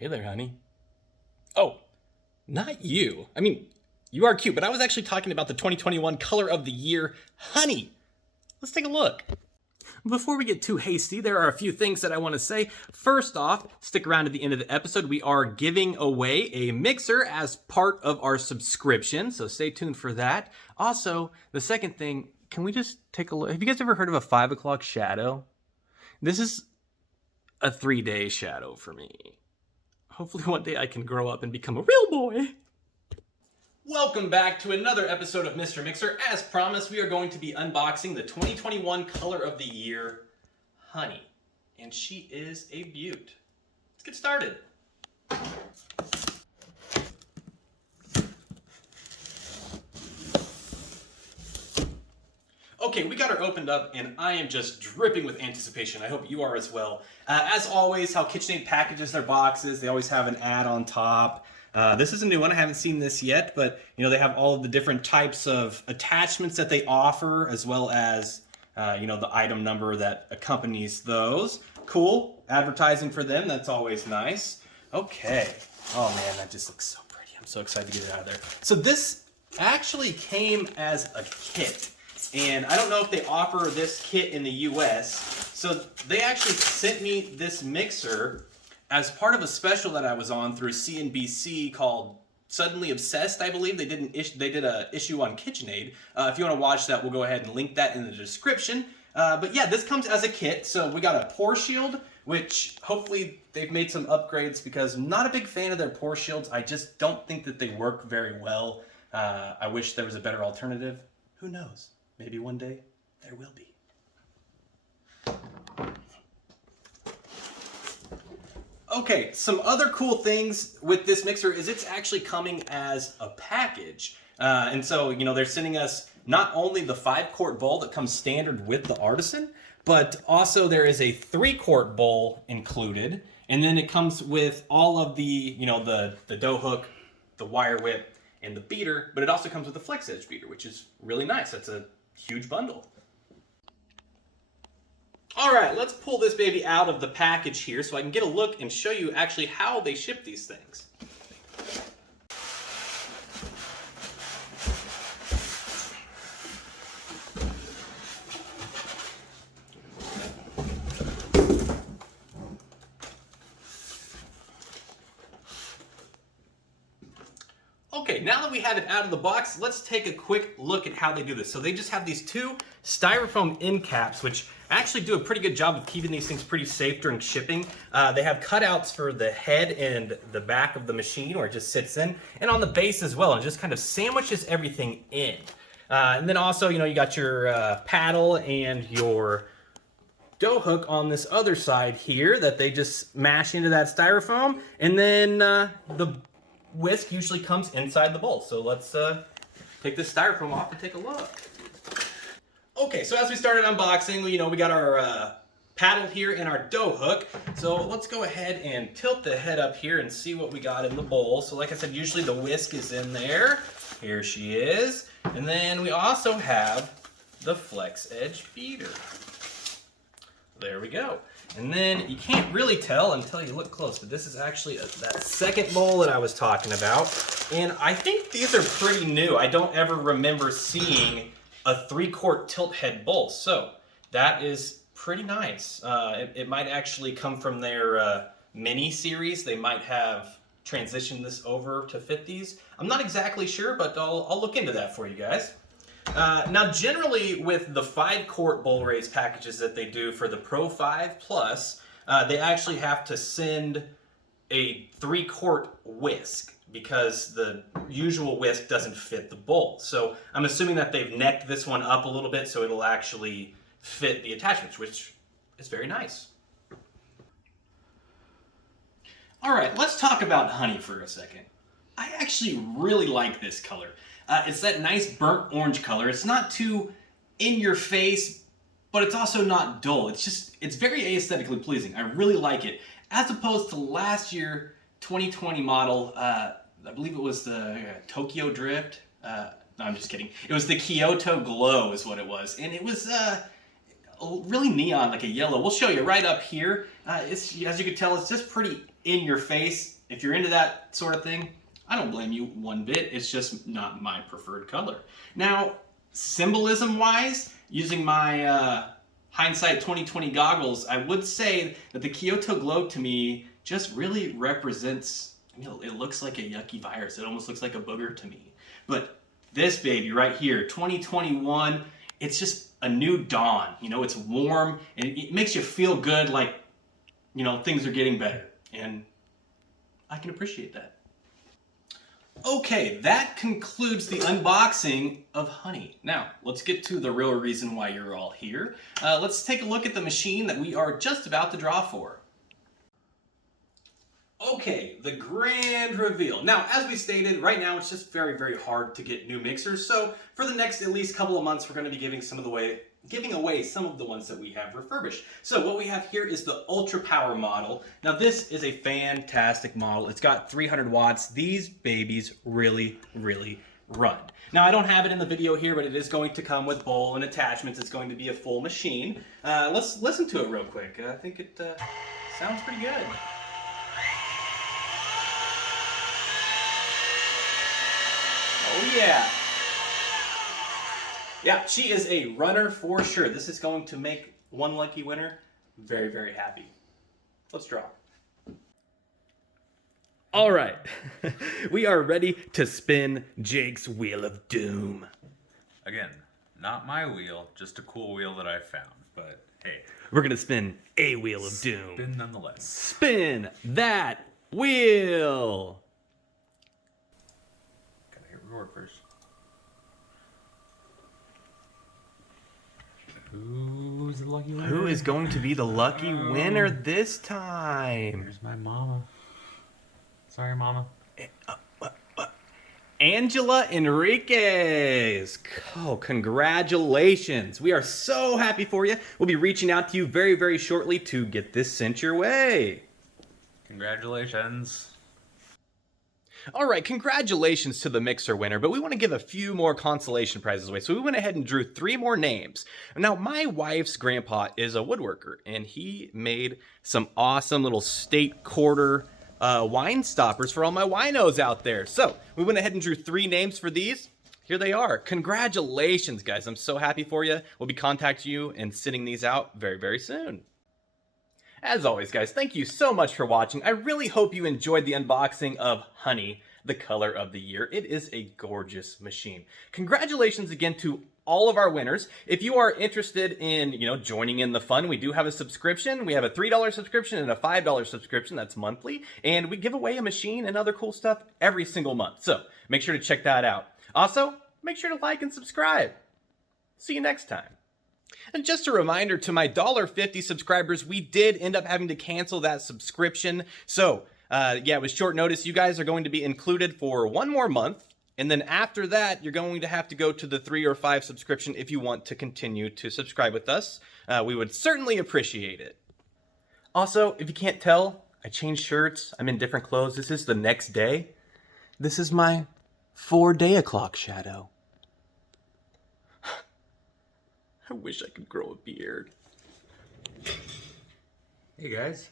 Hey there, honey. Oh, not you. I mean, you are cute, but I was actually talking about the 2021 color of the year, honey. Let's take a look. Before we get too hasty, there are a few things that I want to say. First off, stick around to the end of the episode. We are giving away a mixer as part of our subscription, so stay tuned for that. Also, the second thing, can we just take a look? Have you guys ever heard of a 5 o'clock shadow? This is a 3-day shadow for me. Hopefully one day I can grow up and become a real boy. Welcome back to another episode of Mr. Mixer. As promised, we are going to be unboxing the 2021 color of the year, Honey. And she is a beaut. Let's get started. Okay, we got her opened up and I am just dripping with anticipation. I hope you are as well. As always, how KitchenAid packages their boxes, they always have an ad on top. This is a new one. I haven't seen this yet, but you know, they have all of the different types of attachments that they offer, as well as you know, the item number that accompanies those. Cool. Advertising for them. That's always nice. Okay. Oh man, that just looks so pretty. I'm so excited to get it out of there. So this actually came as a kit. And I don't know if they offer this kit in the US. So they actually sent me this mixer as part of a special that I was on through CNBC called Suddenly Obsessed, I believe. They did a issue on KitchenAid. If you want to watch that, we'll go ahead and link that in the description. But yeah, this comes as a kit. So we got a pore shield, which hopefully they've made some upgrades because I'm not a big fan of their pore shields. I just don't think that they work very well. I wish there was a better alternative. Who knows? Maybe one day there will be. Okay, some other cool things with this mixer is it's actually coming as a package. And so, you know, they're sending us not only the 5-quart bowl that comes standard with the Artisan, but also there is a 3-quart bowl included. And then it comes with all of the, you know, the dough hook, the wire whip, and the beater, but it also comes with a flex edge beater, which is really nice. That's a huge bundle. All right, let's pull this baby out of the package here so I can get a look and show you actually how they ship these things. Okay, now that we have it out of the box, let's take a quick look at how they do this. So they just have these 2 styrofoam end caps, which actually do a pretty good job of keeping these things pretty safe during shipping. They have cutouts for the head and the back of the machine where it just sits in, and on the base as well, and just kind of sandwiches everything in. And then also, you know, you got your paddle and your dough hook on this other side here that they just mash into that styrofoam, and then the whisk usually comes inside the bowl. So let's take this styrofoam off and take a look. Okay, so as we started unboxing, you know, we got our paddle here and our dough hook. So let's go ahead and tilt the head up here and see what we got in the bowl. So like I said, usually the whisk is in there. Here she is. And then we also have the flex edge beater. There we go. And then you can't really tell until you look close, but this is actually that second bowl that I was talking about. And I think these are pretty new. I don't ever remember seeing a 3-quart tilt head bowl. So that is pretty nice. It might actually come from their mini series. They might have transitioned this over to fit these. I'm not exactly sure, but I'll look into that for you guys. Now, generally with the 5-quart bowl raise packages that they do for the Pro 5 Plus, they actually have to send a 3-quart whisk because the usual whisk doesn't fit the bowl. So I'm assuming that they've necked this one up a little bit so it'll actually fit the attachments, which is very nice. All right, let's talk about Honey for a second. I actually really like this color. It's that nice burnt orange color. It's not too in your face, but it's also not dull. It's very aesthetically pleasing. I really like it. As opposed to last year, 2020 model, I believe it was the Tokyo Drift. No, I'm just kidding. It was the Kyoto Glow is what it was. And it was really neon, like a yellow. We'll show you right up here. It's, as you can tell, it's just pretty in your face. If you're into that sort of thing, I don't blame you one bit. It's just not my preferred color. Now, symbolism wise, using my hindsight 2020 goggles, I would say that the Kyoto globe to me just really represents, you know, it looks like a yucky virus. It almost looks like a booger to me. But this baby right here, 2021, it's just a new dawn. You know, it's warm and it makes you feel good, like, you know, things are getting better. And I can appreciate that. Okay, that concludes the unboxing of Honey. Now, let's get to the real reason why you're all here. Let's take a look at the machine that we are just about to draw for. Okay, the grand reveal. Now, as we stated, right now it's just very, very hard to get new mixers. So for the next at least couple of months, we're going to be giving away some of the ones that we have refurbished. So what we have here is the Ultra Power model. Now this is a fantastic model. It's got 300 watts. These babies really, really run. Now I don't have it in the video here, but it is going to come with bowl and attachments. It's going to be a full machine. Let's listen to it real quick. I think it sounds pretty good. Oh yeah. Yeah, she is a runner for sure. This is going to make one lucky winner very, very happy. Let's draw. All right, we are ready to spin Jake's Wheel of Doom. Again, not my wheel, just a cool wheel that I found, but hey. We're gonna spin a Wheel of Doom. Spin nonetheless. Spin that wheel. Gotta hit record first. Who's the lucky winner? Who is going to be the lucky winner this time? Here's my mama. Sorry, mama. Angela Enriquez. Oh, congratulations. We are so happy for you. We'll be reaching out to you very, very shortly to get this sent your way. Congratulations. All right, congratulations to the mixer winner, but we want to give a few more consolation prizes away. So we went ahead and drew 3 more names. Now, my wife's grandpa is a woodworker, and he made some awesome little state quarter wine stoppers for all my winos out there. So we went ahead and drew 3 names for these. Here they are. Congratulations, guys. I'm so happy for you. We'll be contacting you and sending these out very, very soon. As always, guys, thank you so much for watching. I really hope you enjoyed the unboxing of Honey, the color of the year. It is a gorgeous machine. Congratulations again to all of our winners. If you are interested in, joining in the fun, we do have a subscription. We have a $3 subscription and a $5 subscription. That's monthly. And we give away a machine and other cool stuff every single month. So make sure to check that out. Also, make sure to like and subscribe. See you next time. And just a reminder to my $1.50 subscribers, we did end up having to cancel that subscription. So, yeah, it was short notice. You guys are going to be included for 1 more month. And then after that, you're going to have to go to the 3 or 5 subscription if you want to continue to subscribe with us. We would certainly appreciate it. Also, if you can't tell, I changed shirts. I'm in different clothes. This is the next day. This is my 4-day o'clock shadow. I wish I could grow a beard. Hey guys,